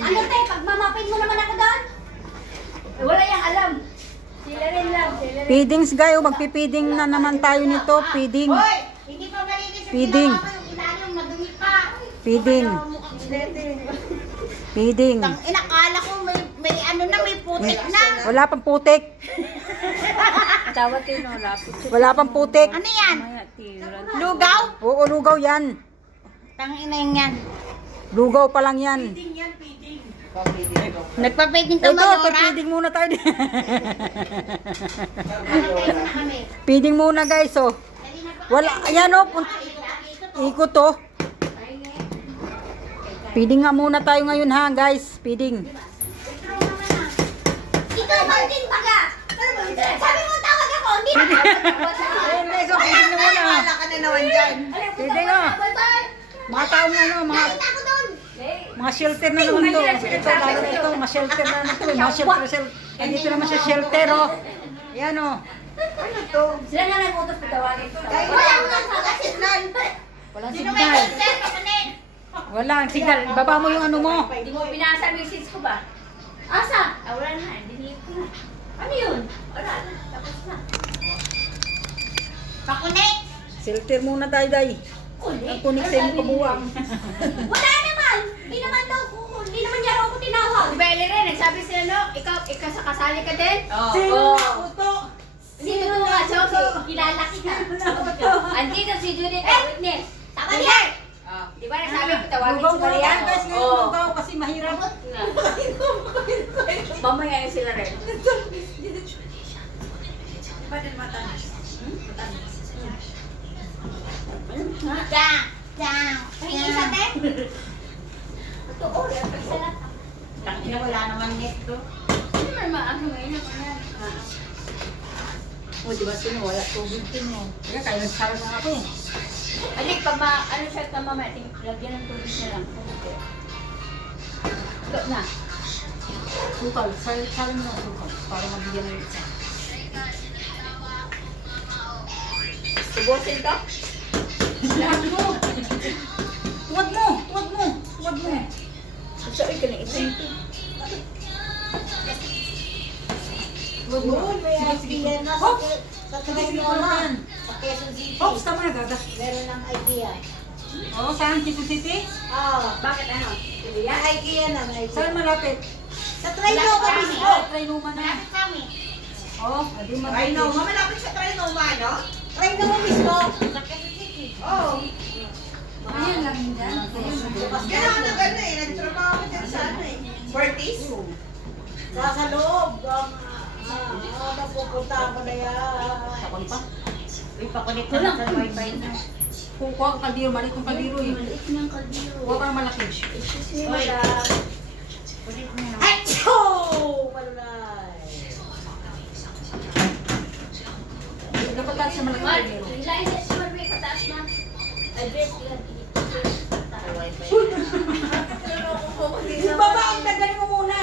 Ano tayo, pagmamapin mo naman ako doon? Wala yang alam. Sila rin lang. Feedings guys, magpipiding na naman tayo nito. Feeding. Hoy! Hindi pa malinis yung Feeding. ginawa mo, yung ilalim, madumi pa. Feeding. Feeding. Inakala ko may ano na, may putik na. Wala pang putik. Tawat yun, lapit. Wala pang putik. Ano yan? Lugaw? Oo, lugaw yan. Tangina yan. Lugaw pa lang yan. Nagpa-feeding ka Ito, Mayora? feeding muna tayo. Nakatayo na kami. Feeding muna guys, oh. Wala, ayan oh. Ikot oh. Feeding nga muna tayo ngayon ha guys. Feeding. Ikaw man din baga. Sabi mo tawag ako, hindi na. Ayun guys, oh, feeding na muna. Wala ka na naman dyan. Feeding oh. Mga taong ano, mga shelter na naman to. Ito, lalo na ito, mga shelter na naman to. Mga shelter. Dito naman sa shelter oh. Ayan oh. Sila na nag-utos pa tawagin ko. Wala mo lang sa signal. Walang Sino may signal. signal? Kapalit. Walang signal. Baba mo yung ano mo. Hindi mo binasa message ko ba? Asa? Wala na, delete ko na. Ano yun? Wala na, tapos na. Pakunik. Shelter muna tayo, day. Ang kunik sa iyong kabuwang. Wala naman! Hindi naman daw ko, hindi naman niya ako tinawag. Si Belle rin, nagsabi sila no, ikaw kasali ka din? Sino Oo. ito? Sino to nga, Josie? Kilala kita. Andito si Judith ang witness. Tama niya! Di ba nagsabi ko tawagin Lugaw si muna Maria? tayo, guys. Ngayon, lugaw kasi mahirap. Mamaya yun sila rin. Dang. Dang. Ay, isa te? Totoo, isa lang. Tangina, wala naman net to. Ano naman maaga ngayon ako yan? O, di ba sino? Wala tubig din mo. Kaya kayo nagsara na ako eh. Alik, pag ano siya ka mamaya, lagyan ng tubig na lang. Ito na. Sukal. Sara mo ng sukal. Para mabigyan ng isa. Subusin to? Lahat mo! Tuwad mo! Tuwad mo! Tuwad mo! Sorry ka na ito. Tuwad mo! May idea na Hop! sa Sige, sige, wala pa yan. Sa Quezon City. Hops, tama na gagas. Meron ng idea. Oo, saan? Quezon City? Bakit ano? May idea na, may idea. Saan malapit? Sa Trinoma mismo. Trinoma na. Malapit kami. Oo, adi Trinoma, malapit sa Trinoma, no? Trinoma mismo. Sa Quezon City. Oo. Ayan lang dyan. Yan ako nag ano eh, nagtrabaho ko dyan sa ano eh. Fortis? Sa loob. Napupunta ako na yan. Takon pa. Uy, pakunik ko lang sa wifi na. Kukuha ang kaldero, maliit yung kaldero eh. Maliit ng kaldero. Kuha ka ng malaki. Excuse me, Uy. madam. Kunik mo na. Acho! Malay. Dapat tayo sa malaki Mar, kaldero. lain na si Marbe, pataas na. Address lang. Baba, ang tagal mo muna.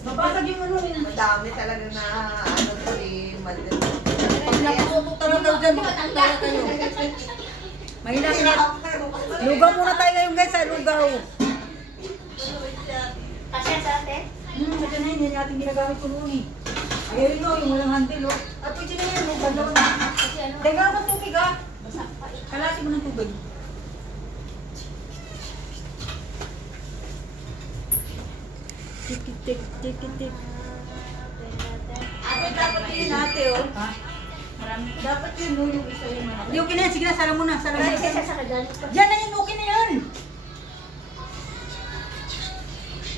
Babasag yung ano. Madami talaga na ano to eh, madami. Pag napuputok talaga dyan, makatala kayo. Mahina ka. Lugaw muna tayo ngayon guys, sa lugaw. Kasi sa ate? Ito na yun, yan natin ginagamit ko noon eh. Ayun no, yung walang handle oh. At pwede na yan, may dalawa na. Kasi ano? Teka ng tubig ah. Basa pa eh. Kalati mo ng tubig. Tik. Ate, dapat yun ate, oh. Ha? Marami. Dapat yun, no, yung isa yung malaki. Hindi, okay na yan. Sige na, sala mo na. Sala mo Ay, na. kasi sa kagalit pa. Yan na yan, okay na yan.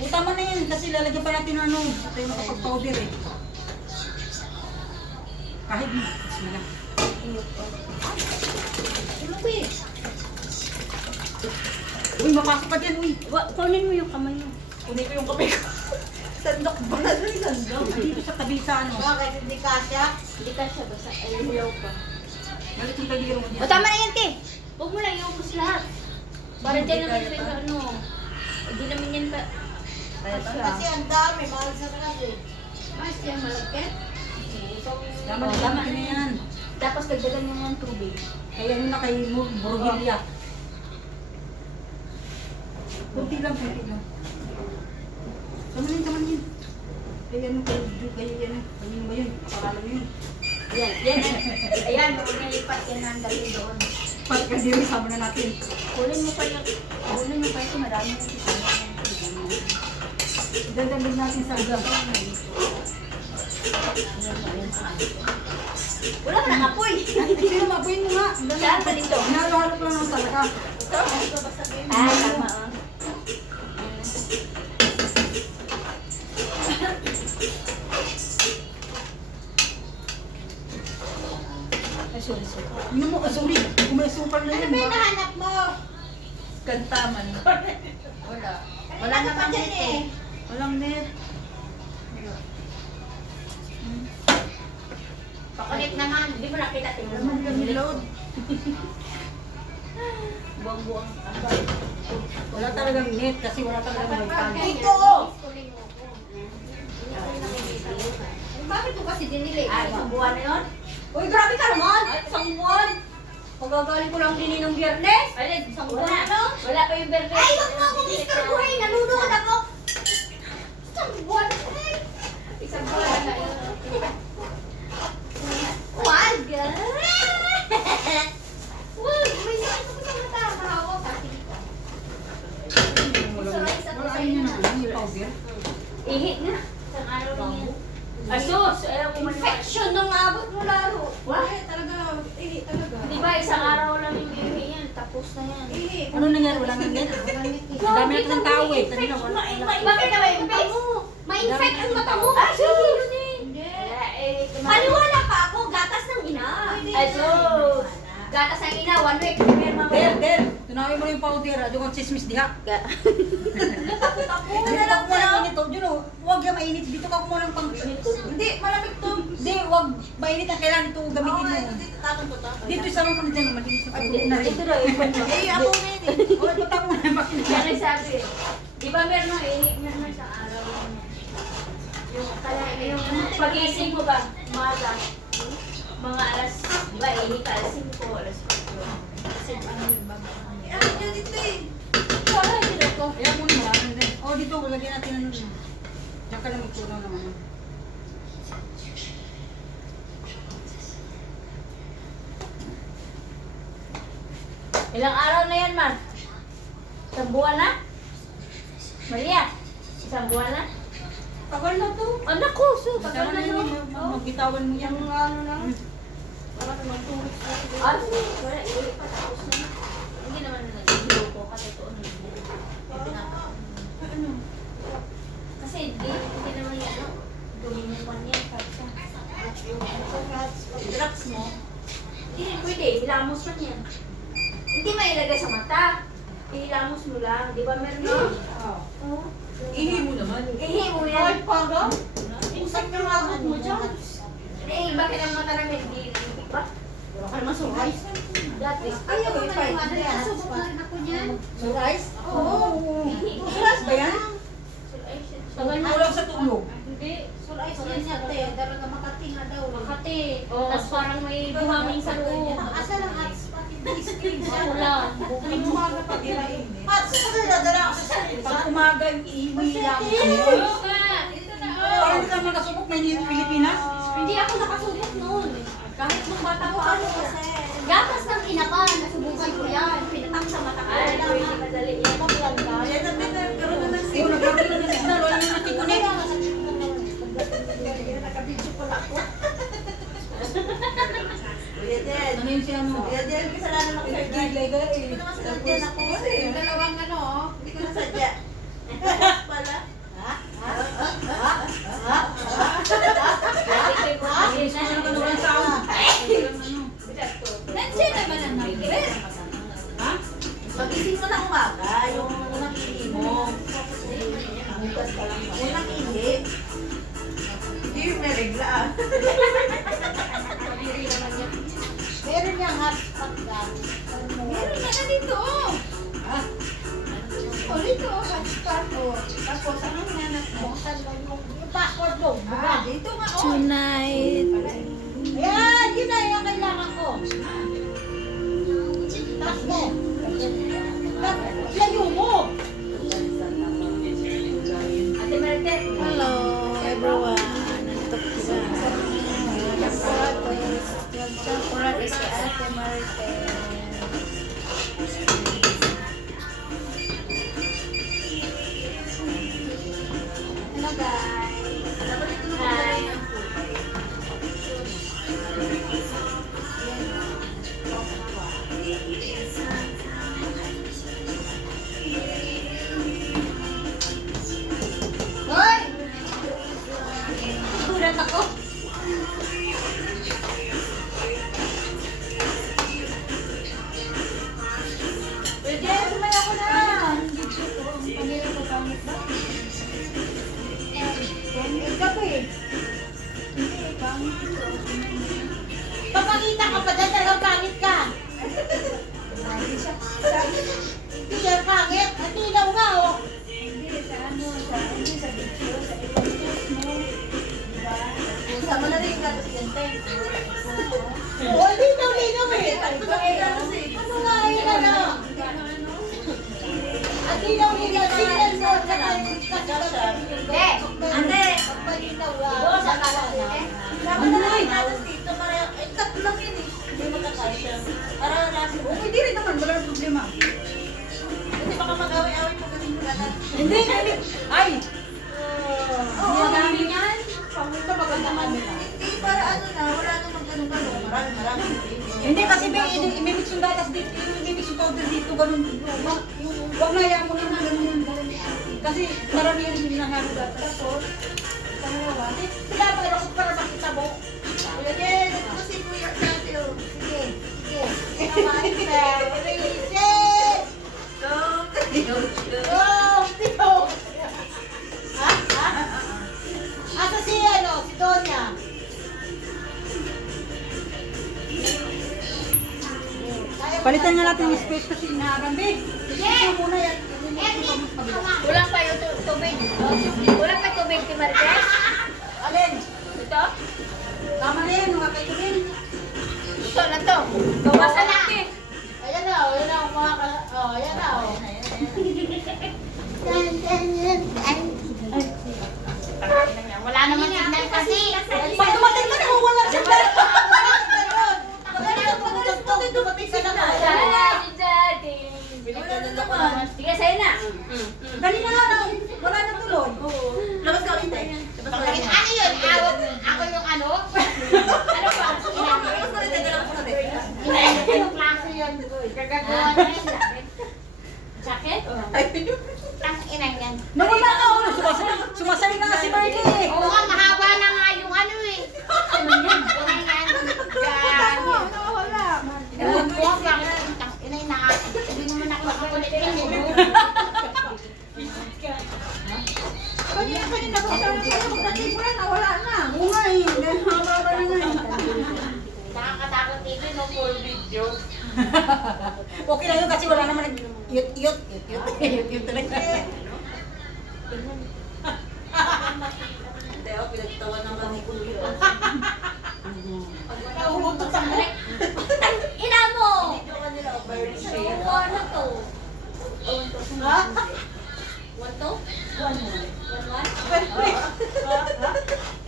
Utama na yan kasi lalagyan pa natin ng ano. At tayo makapag-powder eh. Kahit mo. Bismillah. Uy, mapasok ka dyan, uy. Kunin mo yung kamay mo. Kunin ko yung kape ko. Sandok ba na rin sandok? Dito sa tabi sa ano. Bakit hindi kasya? Hindi ka siya basta. Ay, hilaw pa. Balik yung kaliro mo dyan. O tama na yan, te. Huwag mo lang iubos lahat. Para dyan naman sa ano. Hindi naman yan pa. Kasi ang dami, mahal sa kasi. Mas yan malagkit. Tama na, tama na yan. Tapos dagdagan nyo ng tubig. Kaya ano na kay Borogilya. Kunti lang, kunti lang. Tamanin. Kaya ano, kaya ba yun? Pangalan mo yun. Yan. Ayan, huwag na lipat yan ang dalhin doon. Pat ka diri, sama na natin. Kunin mo pa ito, marami na ito. Dadalhin natin sa agad. Wala ka nang apoy. Sino mabuhin mo nga? Saan pa dito? Hinalo-halo ko lang naman talaga. Tama. Ay, sorry. Ano mo, sorry. Kung may super na Ano yun. ba yung nahanap mo? Kantaman. Wala Wala ka pa namang dyan net eh. eh. Walang net. Pakulit naman. Hindi mo nakita. Tingnan mo. Naman kami load. Buang-buang. Wala talagang net kasi wala talagang wifi. Ito! Bakit mo kasi dinili? Isang buwan na yun? Uy, grabe ka naman! Ay, isang buwan! Pagagaling ko lang din ng biyernes. Ay, isang buwan na, no? Wala pa yung biyernes. Ay, wag mo akong Mr. Buhay! Nanonood ako! Isang buwan! Isang buwan na yun. Wag! Wag! May sakit ako sa mata. Mahawak. Wala ayun na naman, yung powder. Ihit nga. Isang araw lang yan. Asus! Ayaw ko man. Infection nung abot mo lalo. Wala talaga. Eh, talaga. Di ba, isang araw lang yung ihi yan. Tapos na yan. Eh, Ano nangyari? Wala nang net? Ang dami natin ng tao eh. Kanina wala. Bakit na may infect? Ma-infect ang mata mo. Asus! Wala eh. Paniwala pa ako, gatas ng ina. Asus! Gatas ng ina, 1 week. Del. Tunawin mo na yung powder. Adyo kang chismis diha. Hindi lang mo lang init. Yun o, huwag yung mainit. Dito ka kumuha ng pang... Hindi, malamig to. Hindi, huwag mainit ang kailangan ito gamitin mo. Dito, tatang ko to. Dito isa lang kami dyan. Malinis sa pagkulo na rin. Ito daw, ikon mo. Eh, ako na yun eh. O, ito tapo na bakit Yan ang sabi. Di ba meron meron sa araw lang yan. Yung pag-ising mo ba, umaga, mga alas, di ba, ihi ka, alas 5, alas 4. Kasi ano yung bago. Eh, ano yun dito eh. Wala, hindi ko. Kaya mo na ano din. O, dito, lagyan natin ano. Diyan ka na magtunaw naman. Ilang araw na yan, Mar? Isang buwan na? Maria, isang buwan na? Tagal na to. Anak ko, so, Tagal tagal na na yun. yun. Magbitawan mo yan. Yung ano na. Ah, wala, ihi pa, tapos na. Hindi naman nag-hilo ko, katotoo na Ano? Kasi hindi naman yan, ano, guminuman yan, kasi Drugs mo? hindi pwede, hilamos lang yan. Hindi mailagay sa mata. Ihilamos mo lang, di ba meron na? Oo. Ihi mo naman. Ihi mo Ay, yan. paga? Usap yung abot mo dyan. Eh, bakit ang mata namin hindi ba? Wala ka naman suray. Dati. Ayaw ko maniwala. Nakasubok na rin ako niyan. Surais? Oo. Surais ba yan? Tagal na. Kulang sa tulog. Hindi. Suray siya niya, te. Daraga Makati nga daw. Makati. Tapos parang may buhaming sa loob. Asa lang hats pati screen siya. Ako lang. Tuwing umaga pag hats pa dala ako sa Pag umaga, iiwi lang. Oo ka. Ito na. Parang hindi ka naman nakasubok na hindi Pilipinas. Hindi ako nakasubok noon. Kahit nung bata pa ako. kasi. Gatas ng inapan. Nasubukan ko yan. Pinatak sa mata ko. Ay, pwede madali yan. Yan na pinagkaroon na ng Hindi ko nagkakaroon ng signal. Wala na nakikunik. Nakabidyo pala ako. Kuya Del. Ano yun siya mo? Kuya Del, kasalanan ako sa Del. Gilay ka Hindi eh. ko naman sinadya na ako. Yung dalawang ano, hindi ko nasadya. Pala. Ano ka naman sound? Nandiyan naman ang number. Ha? Pag-ising mo ng umaga, yung unang ihi mo. Bukas pa lang. Unang ihi. Hindi yung may regla ah. Meron niyang hats pag Meron na na dito. Ha? O dito, hotspot. O. Tapos, anong nanat mo? Buksan lang yung password mo. Ah, dito nga. O. Ayan, yun na yung kailangan Taas mo. Layo mo. Ate Marte. Hello everyone. Nandito po sa Chocolate is si Ate Marte. Hello guys. Hi. Hoy! Gulat ako. Pwede, sumaya ko na. Papakita ka pa dyan, talagang pangit ka. Hindi yan pangit. Ang tinaw nga, oh. Sama na rin ka, tapos gante. Oh, linaw eh. Ano nga yun, ano? Ang tinaw nila, signal mo. Hindi. Ate. Pagpalinaw lang. Doon sa kalan na. Sama na rin natin dito para, tatlo lang yun eh. Hindi magkakasya. Para last mo. Hindi rin naman, wala nang problema. Hindi baka mag-away-away po kasi yung lahat. Hindi. Ay! Oo, dami niyan. Pamunta maganda man nila. Hindi, para ano na, wala namang ganun-ganun. Marami. Hindi kasi imimix yung gatas dito, imimix yung powder dito, ganun. Huwag na yan mo naman, ganun yan. Kasi marami yan yung hinahalo gatas. Tapos, pangalawa, sila ba para makita mo? Kuya Jen, ito si Kuya Ate, oh. Sige, sige. Kamain ka. Rachel! Oh, Tito! Ha? Ha? Asa si ano? Si Donya? Palitan nga natin yung space kasi inaarami. Sige! Muna yan. Kulang pa yung tubig. Kulang pa yung tubig, Ate Marte. Alin? Ito? Tama na yan, mga kaibigan. Ito na to. Bawasan natin. Ayan na, ayan na, mga oh, ayan na, oh. Wala naman signal kasi. Pag dumating ka na, wala siya. Sige, sa'yo na. Kanina nga lang, wala na tuloy. Labas ka ulit, eh. Labas ka ulit. Ano yun? Ako yung ano? Ano pa? Labas ka ulit, eh. Labas ka ulit. Anong klase yun? Gagagawa na yun. Jacket? Ang inang yan. Nawala na ako, sumasali na nga si Marky. Oo nga, mahaba na nga yung ano eh. Ano yan? Inang yan. Yan. Nawala. Ewan ko, bakit ang inay na hindi naman ako nakakulit yan eh. Kanina ko sabi ko, pagdating mo na, nawala na. Oo nga eh, haba na nga eh. Nakakatakot dito no full video. Okay lang yun kasi wala naman nag-iyot talaga. Hindi, oh, pinagtawa naman ni Kuya. Nauutot ang balik. Ina mo! Video ka nila, oh, bird share. Ano to? Ha? One to? One. One?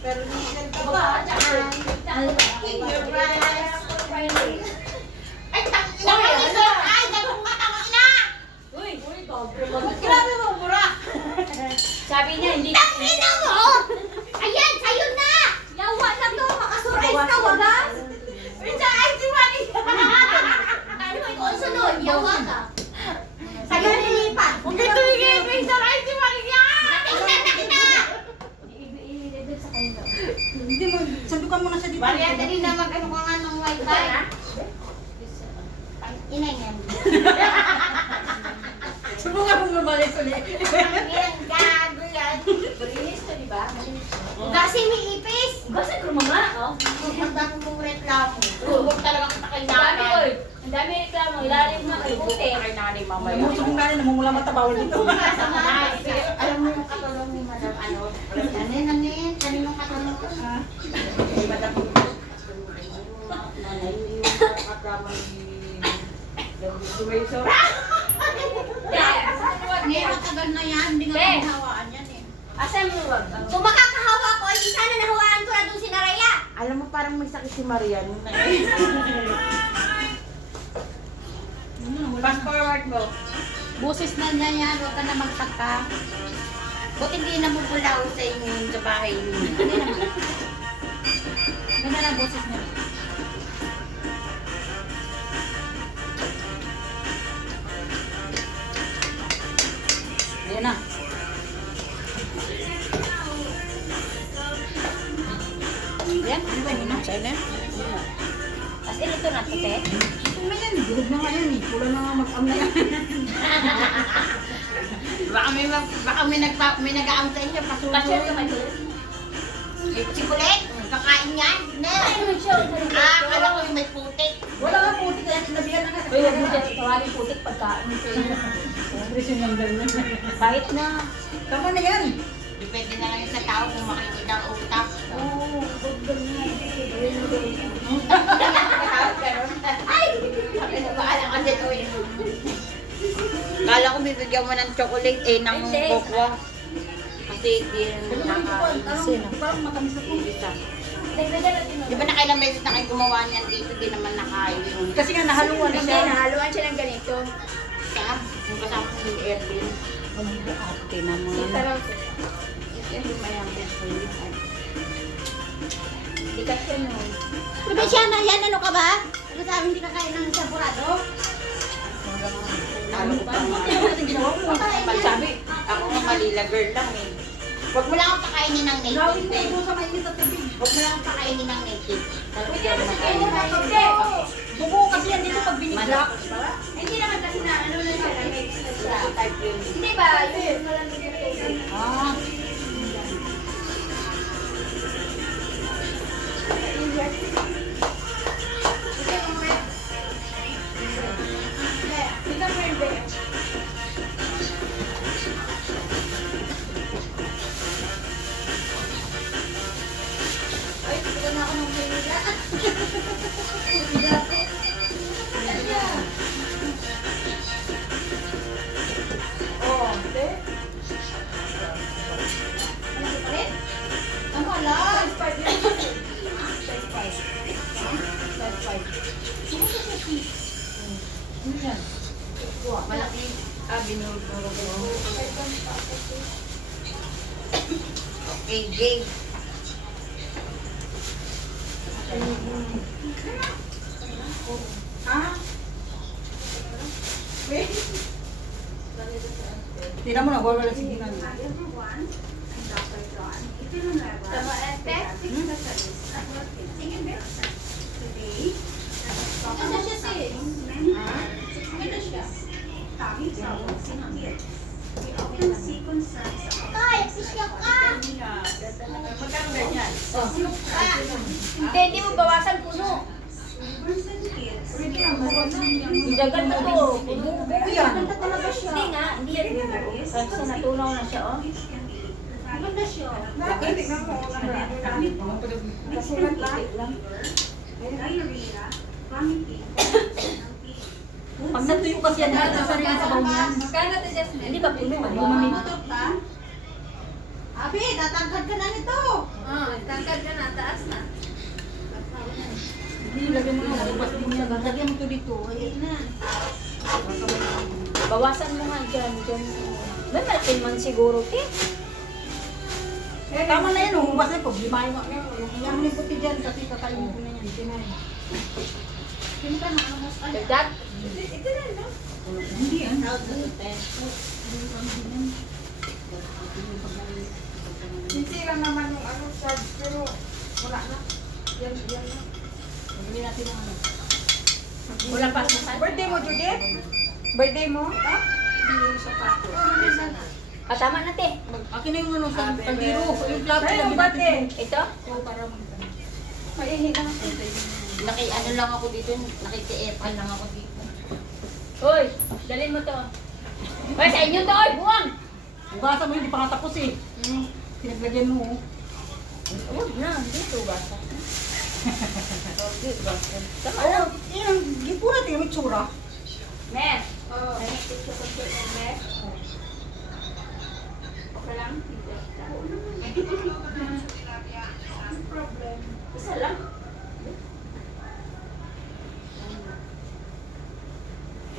Pero minsan ka Ba? ba? Your price. Ay, tangina mo ito! Ay, dalawang mata mo ina! Uy! Grabe mo, mura! Sabi niya, hindi. Tangina mo! Ayan, sa'yo na! Yawa na to, makasurais ka, wagas! Minsan, ay, si Mani! Ano mo, ikaw ang sunod, yawa ka. Sa'yo nilipat. Huwag ka tumigil, minsan, ay, si Mani! Nakita! I-read sa kanila. Hindi mo, sandukan mo na siya dito. Maria, dali na mag-ano ka nga ng wifi. Ang inay yan. Subukan mo lumalik ulit. Ang gago yan. Malinis to, di ba? Kasi may ipis. Kasi kurmama, oh. Ang dami mong reklamo. Huwag talaga kita Ang dami, kailangan. oy. Ang dami reklamo. Ilalim na kay puti. Namusok ng kanin, namumula mata, bawal dito. Alam mo yung katulong ni Madam ano? Ano yan? Kaninong katulong ko? Madam, drama ni situation. Ngayon matagal na yan, hindi nga Be. hawaan yan eh. Asan mo wag? Kung makakahawa ko, hindi sana nahawaan ko na doon si Naraya. Alam mo, parang may sakit si Marian. Fast forward mo. Busis na niya yan, huwag ka na magtaka. Buti hindi na mupulaw sa inyo yun sa bahay niyo. Hindi naman. Ganda na busis niya. Ayan na. Yan, ano ba yun? Sa'yo na? As in, ito na puti. Ito na yan. Durog na nga yan. Pula na nga mag-am na yan. Baka may nag-aam sa inyo, pasulo. Pasyal ka kayo. Si Kulit, kakain yan. Ne. Ay, naman siya. Akala ko yung may putik. Wala nga puti kaya sinabihan na nga. Uy, huwag mo dyan tawagin putik pagkain mo sa'yo. Presyon lang ganyan. Kahit na. Tama na yan. Depende na lang yun sa tao kung makikita ang utak. Oo, huwag ganyan. Ay! Baala ka dito eh. Kala ko bibigyan mo ng chocolate ng Hindi. kokwa. Kasi hindi rin nakakain. Parang matamis na po. Dagdagan natin Di ba nakailang beses na kayo gumawa niyan dito, di naman nakain yung Kasi nga nahaluan na Hindi, siya. nahaluan siya ng ganito. sa yung kasama ko yung Erwin. Ate na Kita mga. raw. Hindi mayamit ko yun. Hindi ka siya nun. Probinsya na yan, ano ka ba? Ano sabi, hindi ka kain ng saburado? Ano ba? Pakain yan. Sabi, ako nga Malila girl lang eh. Huwag mo lang akong pakainin ng native. Gawin eh. mo sa mainit at tubig. Huwag mo lang akong pakainin ng native. Pwede naman sa kayo na hindi. Bubo kasi yan dito pag binigla. Hindi naman kasi na ano na siya, na-mix na siya. Type yun. Hindi ba? Yun, malamig yung kayo. Ah. Ang hala. Malaki. Binulburo ko. Okay, game. Tingnan mo na, wala na sige na. Tama, Ete? Ano siya sis? Ano siya? Ay, pisya ka! Magkano ganyan? Hindi mo bawasan puno. Idagan mo to. Bubo yan. Hindi nga, hindi yan. Kasi natunaw na siya, oh. Maganda siya. Kasi natitik lang. Pag natuyo kasi yan, nasa rin sa baon yan. Hindi ba puno? Motor ka? Abi, tatangkad ka na nito. Tangkad ka na, taas na. Hindi, lagyan mo na, ubas din yan. Lagyan mo to dito. Ayun na. Bawasan mo nga dyan, dyan. May malaking man siguro, eh. Tama na yan, ubas na po. Limayo nga. Kaya mo yung puti dyan kasi kakainin ko na yan. Tinay. Yun ka na, almost ano. Dagdag. Hindi yan. Hindi lang naman yung ano charge, pero wala na. Yan na. Hindi natin ang ano. Wala pa sa Birthday mo, Judith? Birthday mo? Ah, tama na, te. Akin na yung ano sa kaldero. Yung plato. Ay, yung lagyan natin bate. dito. Ito? Oo, para mag Ano lang ako dito, nakiki-epan lang ako dito. Uy, dalhin mo to. Uy, sa inyo to, oy, buwang! Hugasan mo yun, di pa nga tapos eh. Pinaglagyan mo. Huwag na, dito ba? Oo, yung gipunan yung itsura. Mer, nangipit ka pa siya, Mer. Okay lang? Isa lang.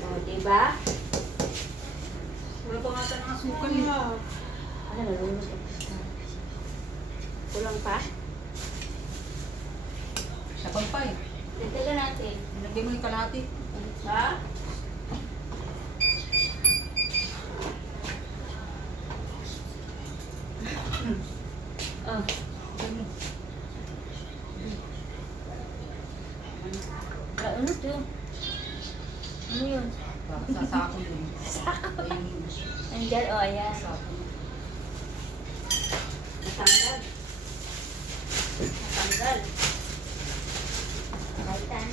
O, diba? Wala pa nga ng asukan niya. Ano, nalunod ka. Kulang pa? Sabag pa eh. Dagdagan natin. Nilagay mo yung kalahati. Ha? Oh. Ano to? Ano yun? Sasako yun. Andyan, o, ayan. Natanggal. Natanggal. Kaitan.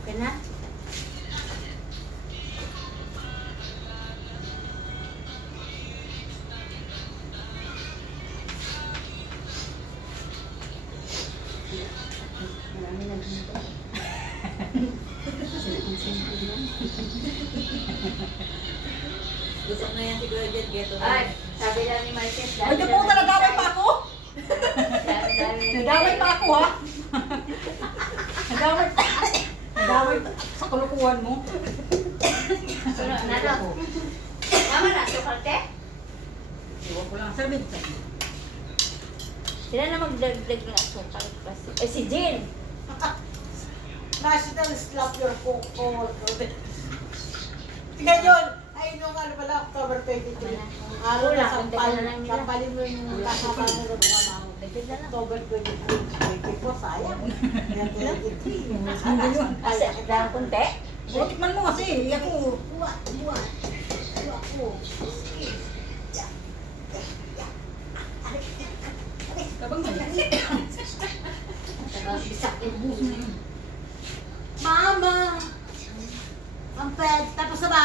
Okay na? Marami na dito. Gusto na yan si Kuya Jet, geto na. Ay, sabi lang ni Marquez. Ay, di po, nadamay pa ako. Dami. Nadamay pa ako ha. Nadamay pa. Nadamay pa sa kulukuhan mo. Sunod, nalo. Tama na, sukarte? Iwan ko lang. Sabi. Sila na magdagdag ng asukal kasi. Eh, si Jean. National Slap Your Coco. Tingnan yun! Ay, nung ano pala, October 23. Araw na Wala, sampal. dagdagan na lang nila. Sampalin mo yung kasama mo ng mga mahal. Dagdag na lang. October 23. 24, sayang. Yan, 23. Yung Kasi, dahil kunti. O, tikman mo kasi. Ako. Kabang mali. Ubus na yun. Mama! Ang ped, tapos na ba?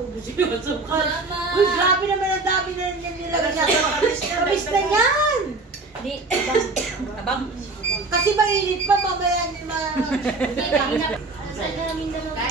Ubus yung sukal. Mama! Uy, grabe naman ang dami na nilagay niya. Kabis na yan! Di, Kabang. Kasi mainit pa, mamaya ni ma... Hindi, kanina. Saan ka namin dalawa?